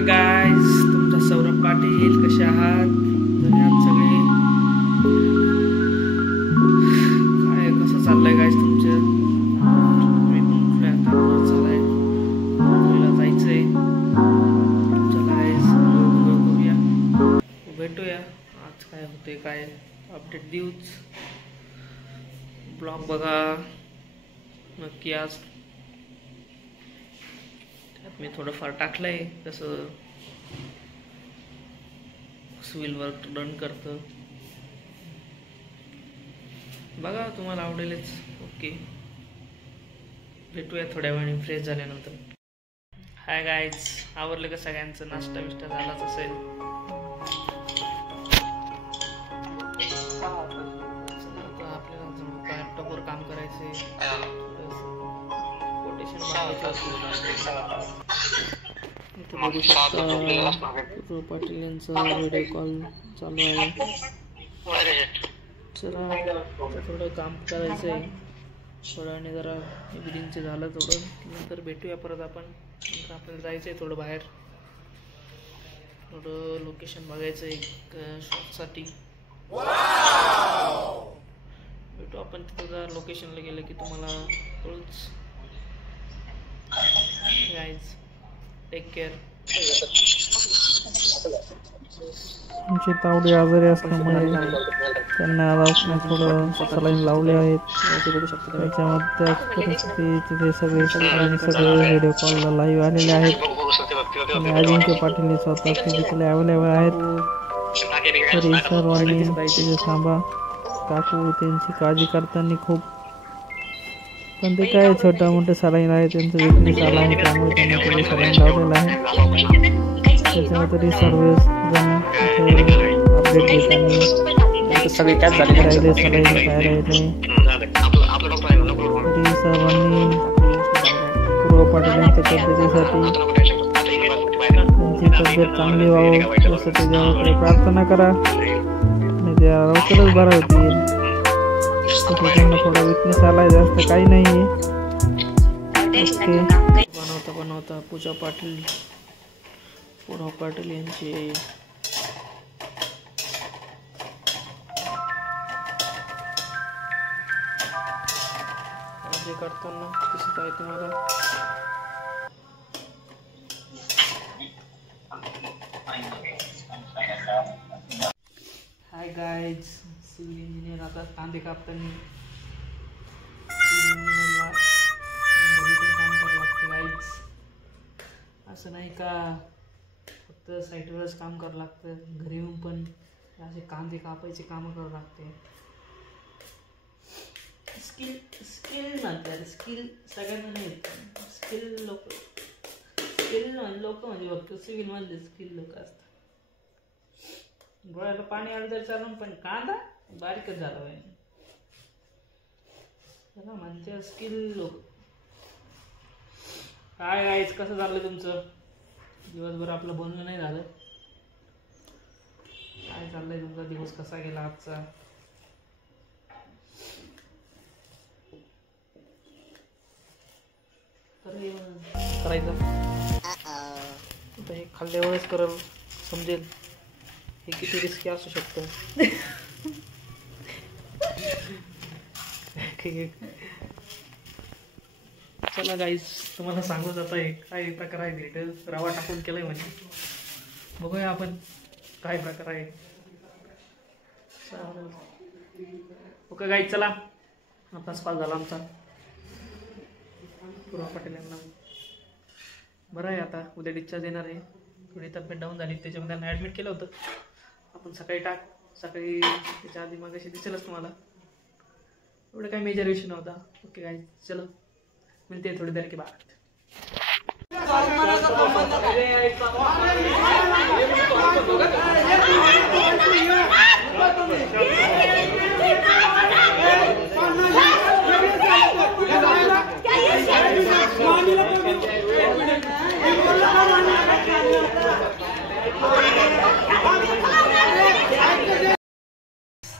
Hi guys, तुमचा सौरभ पाटील. कसे आहात धन्यवाद सगळे. काय कसं चाललंय गाइस तुमचं? मी पण उठलोय आता, चाललंय मुलीला जायचंय. चला गाइस, बघूया, भेटूया आज काय होते, काय अपडेट देऊच. ब्लॉग बघा नक्की. आज त्यात मी थोडंफार टाकलंय, तसं सिव्हिल वर्क रन करतं. बघा, तुम्हाला आवडेलच. ओके, भेटूया थोड्या वेळाने फ्रेश झाल्यानंतर. हाय गाईज, आवरलं का सगळ्यांचं? नाश्ता बिष्टा झालाच असेल. आपल्याला लॅपटॉपवर काम करायचंय. कोटेशन बघू शकता पाटील यांचा व्हिडिओ कॉल चालू आहे. चला, थोडं काम करायचं आहे. थोडं आणि जरा एव्हिडिंगचं झालं थोडं, नंतर भेटूया परत आपण. नंतर आपल्याला जायचं आहे थोडं बाहेर, थोडं लोकेशन बघायचं आहे एक शॉपसाठी. भेटू आपण तिथं. जर लोकेशनला गेलं की तुम्हाला कळूच. Guys, take care. आमचे तावडे आजारी असल्यामुळे त्यांना आज थोडं सलाईन लावले आहेत. त्याच्यामध्ये परिस्थिती तिथे सगळे व्हिडिओ कॉलला लाईव्ह आलेले आहेत आणि अजिंक्य पाटील स्वतः फिजिकली अवेलेबल आहेत. तरी सर्वांनी तिथे थांबा. काकू त्यांची काळजी करताना खूप, पण ते काय छोटा मोठे सलाईन आहे, त्यांचं विकनेस आला आहे, त्यामुळे त्यांनी थोडी सलाईन लावलेलं आहे. त्याच्यामुळे तरी सर्व जण अपडेट घेताना सगळे कॅच झाले राहिले, सलाईन काय राहिले. तरी सर्वांनी पूर्व पाटील यांच्या तब्येतीसाठी, त्यांची तब्येत चांगली व्हावं यासाठी देवाकडे प्रार्थना करा आणि त्या लवकरच बरा होतील. त्यांना थोडा विकनेस आलाय, जास्त काही नाही आहे. ओके, बनवता पूजा पाटील, पूर्व पाटील यांचे काळजी करताना दिसत आहे तुम्हाला. हाय गाईज, सिव्हिल इंजिनियर आता कांदे कापताना काम करावं लागतं गाईज. असं नाही का फक्त साईटवरच काम करावं लागतं, घरी येऊन पण असे कांदे कापायचे कामं करावं लागते. स्किल म्हणतात, स्किल सगळ्यांना नाही येत. स्किल लोक म्हणजे फक्त सिव्हिल मधले स्किल लोक असतात. डोळ्याला पाणी आलं तर चालून, पण कांदा बारीकच झाला पाहिजे त्याला म्हणजे स्किल लोक. काय गाईज, कसं चाललं तुमचं? दिवसभर आपलं बोलणं नाही झालं. काय चाललंय तुमचा दिवस, कसा गेला आजचा? करायचं हे खाल्ल्यावरच करल समजेल हे किती रिस्की असू शकतं. चला गाईज, तुम्हाला सांगू जात आहे काय प्रकार आहे. भेट रवा टाकून केलंय म्हणजे, बघूया आपण काय प्रकार आहे. ओके गाईज, चला आताच कॉल झाला आमचा. पूर्व पाटील यांना बरं आहे आता, उद्या डिस्चार्ज येणार आहे. थोडी तब्येत डाऊन झाली, त्याच्यामध्ये त्यांना ॲडमिट केलं होतं आपण. सकाळी त्याच्या आधी मग अशी दिसेलच तुम्हाला. एवढं काही मेजर इश्यू नव्हता. ओके गाईज, चलो मिळते हैं थोड़ी देर के बाद.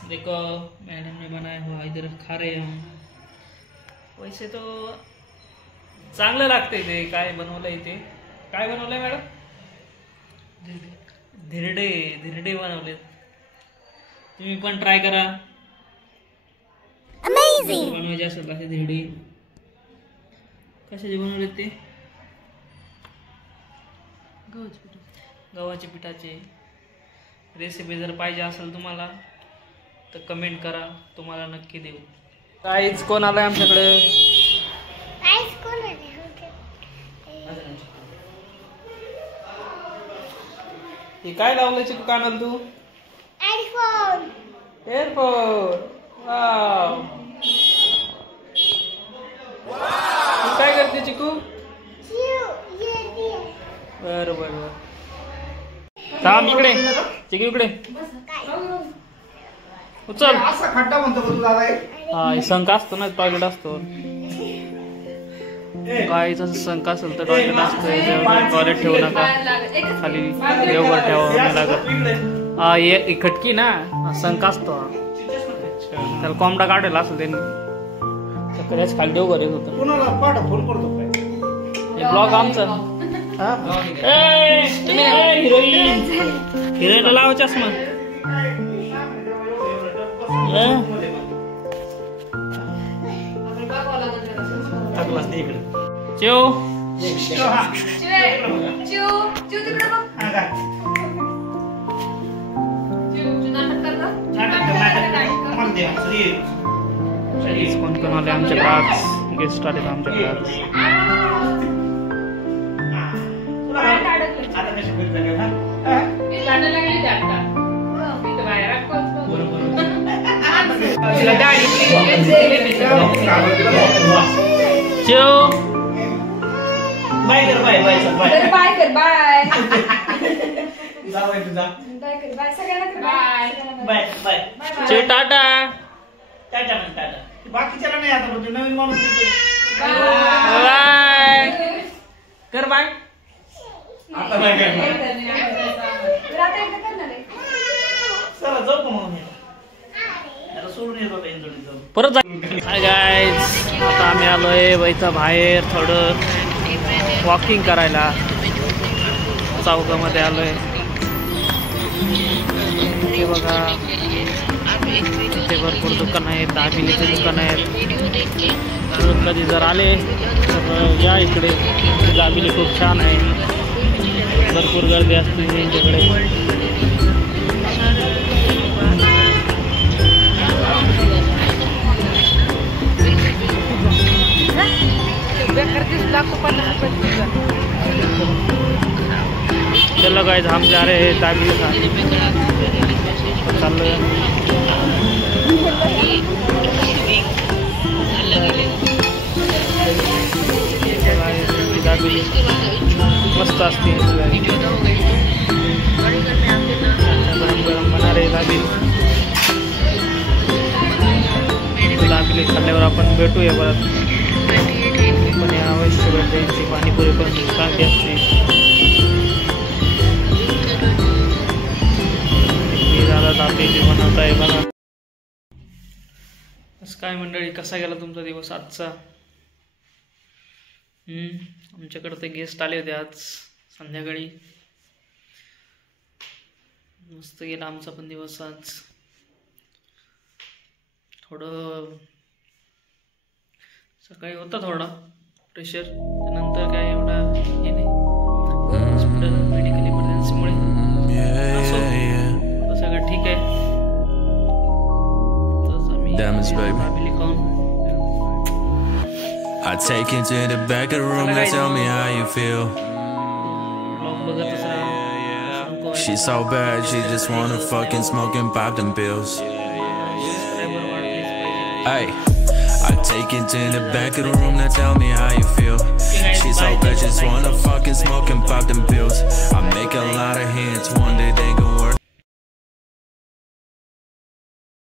देखो मैडम ने बनाया हुआ, इधर खा रहे हैं हम. वैसे तो चांगलं लागते ते. काय बनवलंय ते? काय बनवलंय मॅडम? धिरडे धिरडे बनवलेत. तुम्ही पण ट्राय करा. बनवायचे असेल असे धिरडे. कशाचे बनवलेत ते? गव्हाच्या पिठाचे. रेसिपी जर पाहिजे असेल तुम्हाला तर कमेंट करा, तुम्हाला नक्की देऊ. काहीच कोण आलाय आमच्याकडे? हे काय लावलंय चिकू कानाला तू? एअरफोन. वाव. तू काय करते चिकू? बरं बरं. थांब इकडे चिकू, इकडे उचल. खड्डा म्हणतो तू दादा? हा संक असतो ना, टॉयलेट असतो. गाईचा संक असेल तर टॉयलेट असतं. टॉयलेट ठेवू नका, खाली देवघर ठेवावं नाही लागत. हा ये खटकी ना, संक असतो. त्याला कोंबडा काढायला असेल त्यांनी, त्याच खाली देवघर येत होतं. ब्लॉग आमचा. हिरोईन हिरोईनला लावा चष्मा. कोण कोण आले आमच्याकडे आज? गेस्ट आले आमच्याकडे आज. टाटा. बाकीच्याला नाही आता नवीन माणूस कर बाय. चला जाऊ का म्हणून सोडून येतो परत. हाय गाईज, आता आम्ही आलोय इथं बाहेर थोडं वॉकिंग करायला. चौकामध्ये आलोय. इथे बघा, इथे भरपूर दुकान आहेत, दागिनीचे दुकान आहेत. कधी जर आले तर या इकडे. दागिनी खूप छान आहे, भरपूर गर्दी असते त्यांच्याकडे. चलो गाइस, हम जा रहे हैं दागिने मस्त असते. गरम बना रहे दागिने. दागिने खाल्ल्यावर आपण भेटूया परत. पण अवश्य भेटायची. पाणीपुरी पण चांगली असते. जाते ते बनवत आहे बघा. काय मंडळी, कसा गेला तुमचा दिवस आजचा? आमच्याकडे ते गेस्ट आले होते आज संध्याकाळी. मस्त गेला आमचा पण दिवस आज. थोडं सकाळी होता थोडा प्रेशर, नंतर काय एवढा हे नाही. हॉस्पिटल मेडिकल इमर्जन्सीमुळे सगळं ठीक आहे. I take you to the back of the room, now tell me how you feel. She's so bad, she just wanna fucking smoke and pop them pills. Hey, I take you to the back of the room, now tell me how